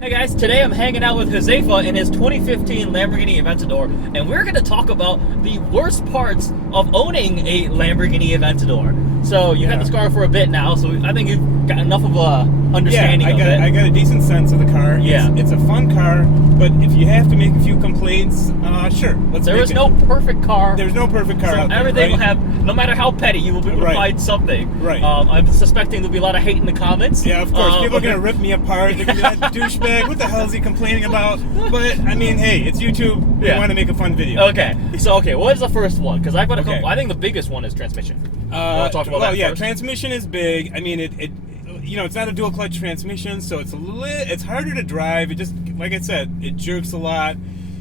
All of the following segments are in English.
Hey guys, today I'm hanging out with Josefa in his 2015 Lamborghini Aventador, and we're going to talk about the worst parts of owning a Lamborghini Aventador. So you've had this car for a bit now, so I think you've got enough of a understanding of it. I got a decent sense of the car. Yeah. It's a fun car, but if you have to make a few complaints, sure, let's There make is it. no perfect car. There's no perfect car So out there, everything will right? have, no matter how petty, you will be able to find something. Right. I'm suspecting there'll be a lot of hate in the comments. Yeah, of course. People are going to rip me apart. They're going to be like, douchebag, what the hell is he complaining about? But, I mean, hey, it's YouTube. We want to make a fun video. Okay. So, what is the first one? Because I've got a couple. Okay. I think the biggest one is transmission. You want to talk about well, that yeah, first? transmission is big. I mean, it's not a dual clutch transmission, so it's harder to drive. It just, like I said, it jerks a lot.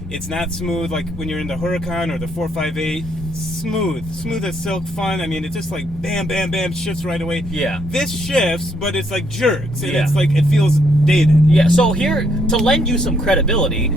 It's not smooth like when you're in the Huracan or the 458. Smooth as silk, fun. I mean, it's just like bam, bam, bam, shifts right away. Yeah. This shifts, but it's like jerks, and it's like it feels dated. Yeah. So here, to lend you some credibility,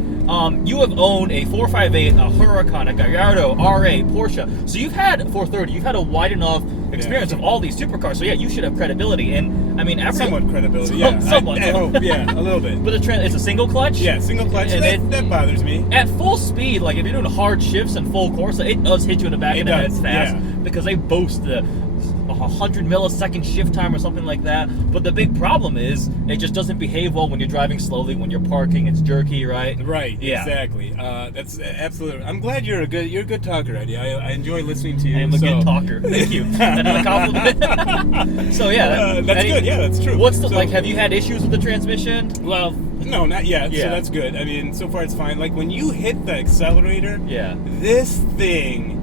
you have owned a 458, a Huracan, a Gallardo, RA, Porsche. So you've had 430. You've had a wide enough experience of all these supercars. So yeah, you should have credibility. And I mean, somewhat credibility. Yeah. Somewhat. I hope. Yeah, a little bit. But it's a single clutch. Yeah, single clutch. And that bothers me. At full speed, like if you're doing hard shifts and full course, it does hit you in the back of the head fast because they boast the 100 millisecond shift time or something like that. But the big problem is it just doesn't behave well when you're driving slowly. When you're parking, it's jerky, right? Right. Yeah. Exactly. That's absolutely. I'm glad you're a good talker, Eddie. I enjoy listening to you. I am a good talker. Thank you. Another compliment. So yeah, that's good. Yeah, that's true. What's the have you had issues with the transmission? Well, no, not yet. Yeah. So that's good. I mean, so far it's fine. Like when you hit the accelerator, this thing.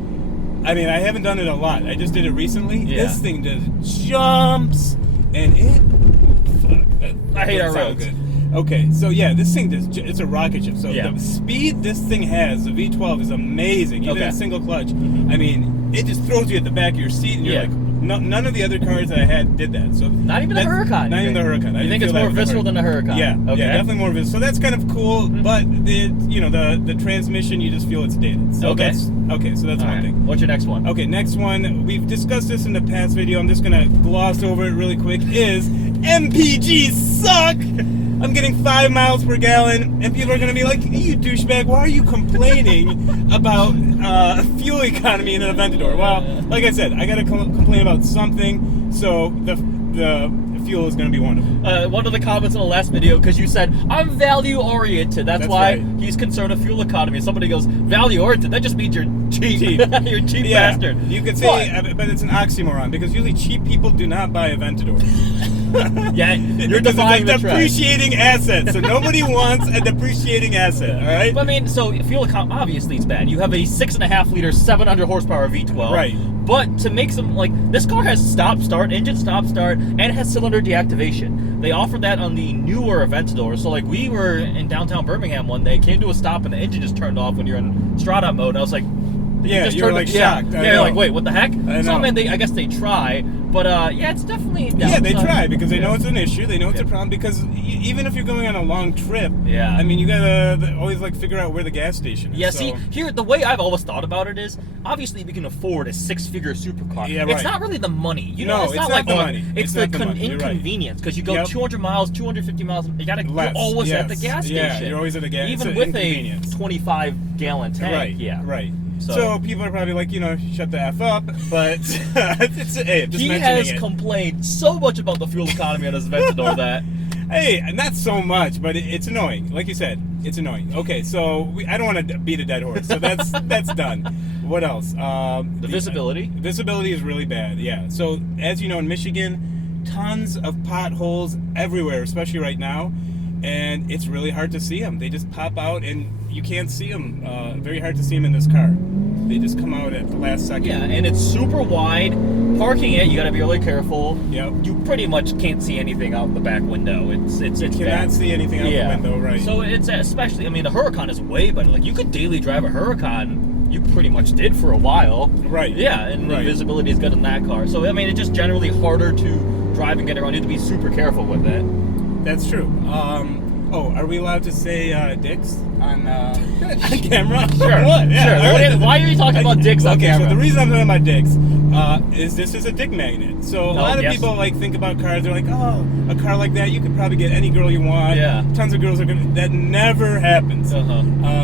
I mean, I haven't done it a lot. I just did it recently. Yeah. This thing just jumps, and I hate our roads. Good. Okay, so yeah, this thing it's a rocket ship. So the speed this thing has, the V12, is amazing. Even a single clutch. I mean, it just throws you at the back of your seat, and you're like, none of the other cars that I had did that. So not even the Huracan. Not even the Huracan. You think it's more visceral than the Huracan? Yeah, yeah, definitely more visceral. So that's kind of cool. But the transmission, you just feel it's dated. So that's one thing. What's your next one? Okay, next one. We've discussed this in the past video. I'm just gonna gloss over it really quick. Is MPGs suck? I'm getting 5 miles per gallon, and people are going to be like, hey, you douchebag, why are you complaining about fuel economy in an Aventador? Well, like I said, I got to complain about something, so the fuel is going to be one of them. One of the comments in the last video, because you said, I'm value-oriented. That's why he's concerned with fuel economy. Somebody goes, value-oriented? That just means you're cheap. You're a cheap bastard. You could say, but it's an oxymoron, because usually cheap people do not buy Aventadors. Yeah, you're defying the trend. Depreciating asset, so nobody wants a depreciating asset, all right? But, I mean, so fuel economy, obviously it's bad. You have a 6.5 liter, 700 horsepower V12. Right. But to make some, this car has stop-start, engine stop-start, and it has cylinder deactivation. They offered that on the newer Aventador. So, we were in downtown Birmingham one day, came to a stop, and the engine just turned off when you're in Strata mode. And I was like, you're like shocked. Yeah, you're like, wait, what the heck? I know. So, I mean, I guess they try. But, it's definitely... Yeah, they try because they know it's an issue. They know it's a problem because even if you're going on a long trip, I mean, you gotta always, figure out where the gas station is. Yeah, see, here, the way I've always thought about it is, obviously we can afford a 6-figure supercar. Yeah, right. It's not really the money. It's not the money. It's the inconvenience because you go 200 miles, 250 miles, you're always at the gas station. Yeah, you're always at the gas station. Even with a 25-gallon tank. Right, right. So people are probably like, shut the F up, but he has complained so much about the fuel economy on his Aventador that... Hey, not so much, but it's annoying. Like you said, it's annoying. Okay, so I don't want to beat a dead horse, so that's done. What else? The visibility? Visibility is really bad, yeah. So as you know, in Michigan, tons of potholes everywhere, especially right now, and it's really hard to see them. They just pop out, and you can't see them. Very hard to see them in this car. They just come out at the last second. Yeah, and it's super wide. Parking it, you got to be really careful. Yep. You pretty much can't see anything out the back window. You cannot see anything out the window, right? So it's especially, I mean, the Huracan is way better. You could daily drive a Huracan. You pretty much did for a while. Right. Yeah, and the visibility is good in that car. So, I mean, it's just generally harder to drive and get around. You have to be super careful with it. That's true. Are we allowed to say dicks on camera? Sure. What? Yeah. Sure. Why are you talking about dicks on camera? Okay, so the reason I'm talking about dicks is this is a dick magnet. So a lot of yes. people like think about cars. They're like, oh, a car like that, you could probably get any girl you want. Yeah. Tons of girls are gonna. That never happens.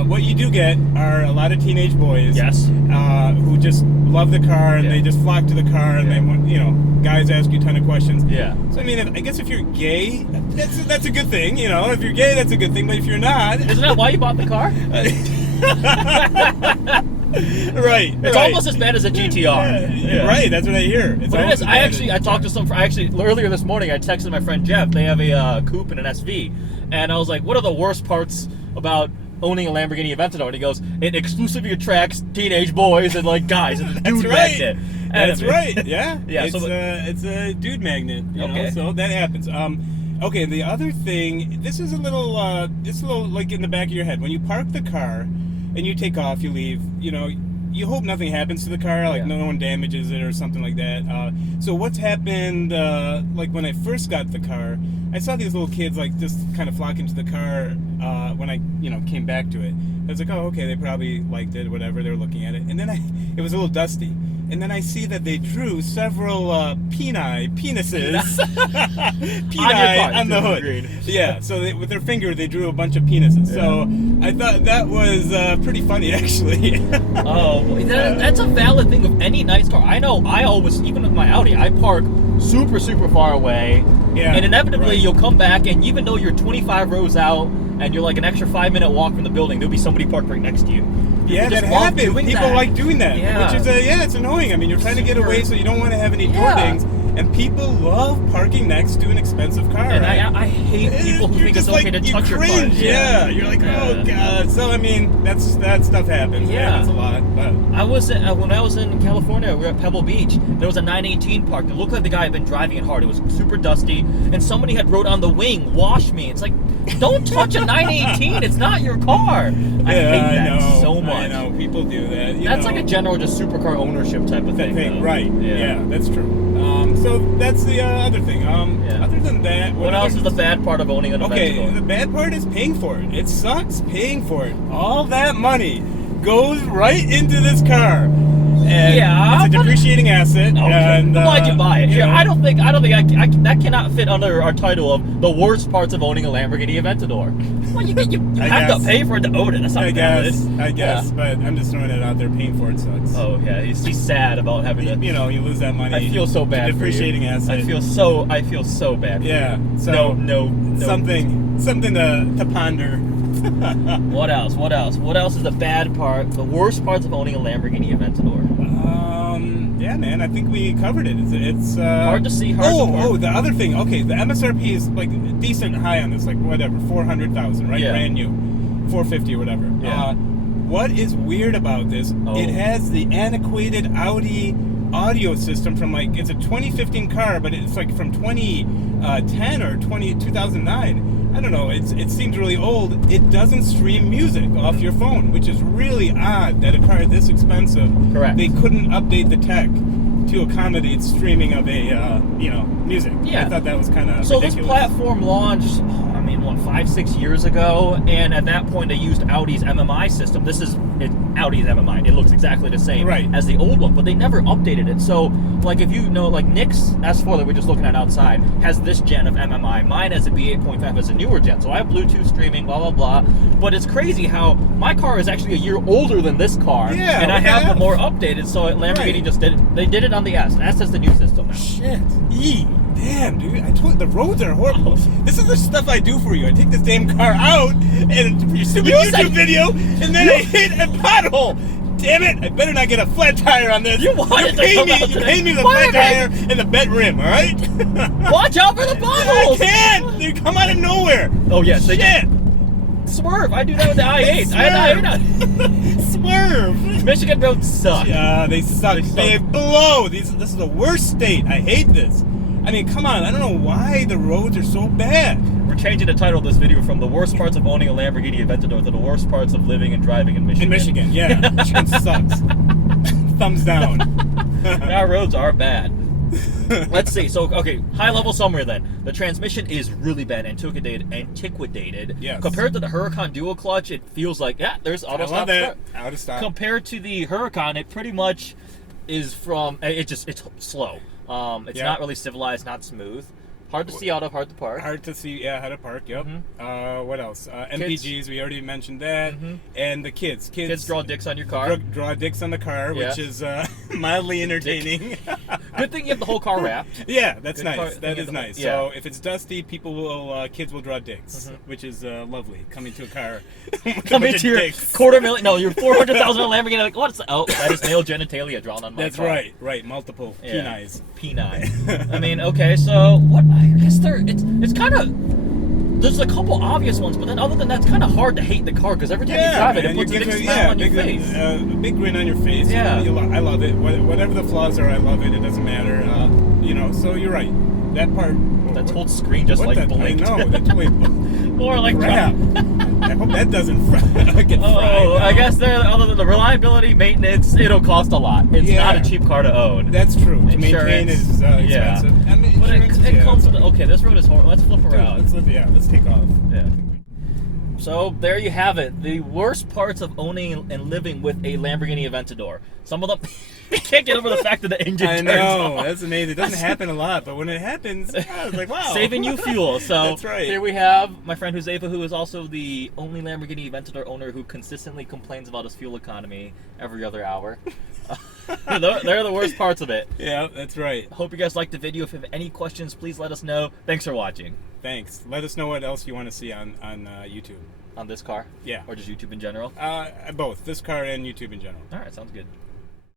What you do get are a lot of teenage boys. Yes. Who just love the car and Yeah. they just flock to the car and they want, you know, guys ask you a ton of questions. Yeah. So I mean, I guess if you're gay, that's a good thing. You know, if you're gay, that's a good thing. But if you're not, Isn't that why you bought the car? right. It's almost as bad as a GTR. Yeah. Right, that's what I hear. It's But it almost is. as I bad as a talked to some. Earlier this morning, I texted my friend Jeff. They have a coupe and an SV, and I was like, "What are the worst parts about owning a Lamborghini Aventador?" And he goes, "It exclusively attracts teenage boys and like guys and That's dude right. magnet." That's right. Yeah. Yeah, It's a dude magnet. You know, Okay. so that happens. Okay. The other thing, this is a little like in the back of your head when you park the car and you take off, you leave. You know, you hope nothing happens to the car, like no one damages it or something like that. So what's happened? Like when I first got the car, I saw these little kids like just kind of flocking to the car when I came back to it. I was like, oh, okay, they probably liked it, whatever. They were looking at it, and then it was a little dusty. And then I see that they drew several penises on the hood. Agreed. Yeah, so with their finger they drew a bunch of penises. Yeah. So I thought that was pretty funny, actually. That's a valid thing with any nice car. I know. I always, even with my Audi, I park super far away. Yeah. And inevitably you'll come back, and even though you're 25 rows out and you're like an extra 5-minute walk from the building, there'll be somebody parked right next to you. Yeah, that happens. People like doing that, yeah. which is it's annoying. I mean, you're trying to get away, so you don't want to have any door dings. And people love parking next to an expensive car. And right? I hate people who think it's okay to touch your car. Yeah, you're like, oh god. So I mean, that stuff happens. Yeah, it happens a lot. But when I was in California, we were at Pebble Beach. There was a 918 parked. It looked like the guy had been driving it hard. It was super dusty, and somebody had wrote on the wing, "Wash me." It's like, don't touch a 918. It's not your car. I hate that so much. I know people do that. That's like a general just supercar ownership type of thing. Right? Yeah, that's true. So that's the other thing. Other than that, what else is the bad part of owning an Aventador? Okay, the bad part is paying for it. It sucks paying for it. All that money goes right into this car. And it's a depreciating asset. Okay. And, why'd you buy it? You know, I don't think that cannot fit under our title of the worst parts of owning a Lamborghini Aventador. Well, you have to pay for it to own it. That's not valid. I guess, but I'm just throwing it out there. Paying for it sucks. Oh yeah, he's sad about having to. You lose that money. I feel so bad. Depreciating asset. I feel so bad. Yeah. For So no. Something to ponder. What else? What else is the bad part? The worst parts of owning a Lamborghini Aventador? Yeah, man. I think we covered it. It's hard to see. The other thing. Okay, the MSRP is like decent high on this, like whatever, 400,000, right? Yeah. Brand new, 450 or whatever. Yeah. What is weird about this? It has the antiquated Audi audio system from it's a 2015 car, but it's like from 2010 or 2009. I don't know. It seems really old. It doesn't stream music off your phone, which is really odd that a car this expensive. Correct. They couldn't update the tech to accommodate streaming of a music. Yeah. I thought that was kind of so ridiculous. This platform launched, 5-6 years ago, and at that point they used Audi's MMI system. This is Audi's MMI. It looks exactly the same as the old one, but they never updated it. So, if you know, Nick's S4 that we're just looking at outside has this gen of MMI. Mine has a B8.5 as a newer gen. So I have Bluetooth streaming, blah, blah, blah. But it's crazy how my car is actually a year older than this car, and I have the more updated. So Lamborghini just did it. They did it on the S. The S has the new system now. Shit. Damn, dude. I told you, the roads are horrible. This is the stuff I do for you. I take this damn car out and you see a YouTube video, and then I hit a pothole. Damn it! I better not get a flat tire on this. You pay me the flat tire and the bent rim, all right? Watch out for the potholes! I can't! They come out of nowhere. Oh, yes. Shit! Swerve! I do that with the i8. I had Swerve! Michigan roads suck. Yeah, they suck. They blow. This is the worst state. I hate this. I mean, come on. I don't know why the roads are so bad. We're changing the title of this video from the worst parts of owning a Lamborghini Aventador to the worst parts of living and driving in Michigan. In Michigan, yeah. Michigan sucks. Thumbs down. Our roads are bad. Let's see. So, okay, high level summary then. The transmission is really bad, antiquated. Yes. Compared to the Huracan dual clutch, it feels like, yeah, there's auto stop. Auto stop. Compared to the Huracan, it pretty much is it's slow. It's not really civilized, not smooth. Hard to see out of, hard to park. Hard to see, how to park, yep. What else? MPGs, we already mentioned that. And the kids. Kids draw dicks on your car. Draw dicks on the car, which is mildly entertaining. Good thing you have the whole car wrapped. Yeah, that's Good nice. That is nice. Yeah. So if it's dusty, kids will draw dicks, which is lovely. Coming to a car. Coming to your $250,000, no, your $400,000 Lamborghini, like, what's that? Oh, that is male genitalia drawn on my car. That's right, multiple penines. Penine. I mean, okay, so what? I guess it's kind of. There's a couple obvious ones, but then other than that, it's kind of hard to hate the car because every time you drive it, it puts a big smile on your face. A big grin on your face. Yeah. I love it. Whatever the flaws are, I love it. It doesn't matter. So you're right. That part. That whole screen just like blinked. I know. That totally More like crap. I hope that doesn't get fried. Oh, I guess other than the reliability, maintenance, it'll cost a lot. It's not a cheap car to own. That's true. To Insurance, maintain is expensive. I mean, but it comes with okay, this road is horrible. Let's flip around. Let's take off. Yeah. So there you have it. The worst parts of owning and living with a Lamborghini Aventador. Some of them you can't get over the fact that the engine turns off. That's amazing. It doesn't happen a lot, but when it happens, I was like, wow. Saving you fuel. So that's right. Here we have my friend Josefa, who is also the only Lamborghini Aventador owner who consistently complains about his fuel economy every other hour. They're the worst parts of it. Yeah, that's right. Hope you guys liked the video. If you have any questions, please let us know. Thanks for watching. Thanks. Let us know what else you want to see on YouTube. On this car? Yeah. Or just YouTube in general? Both. This car and YouTube in general. All right, sounds good.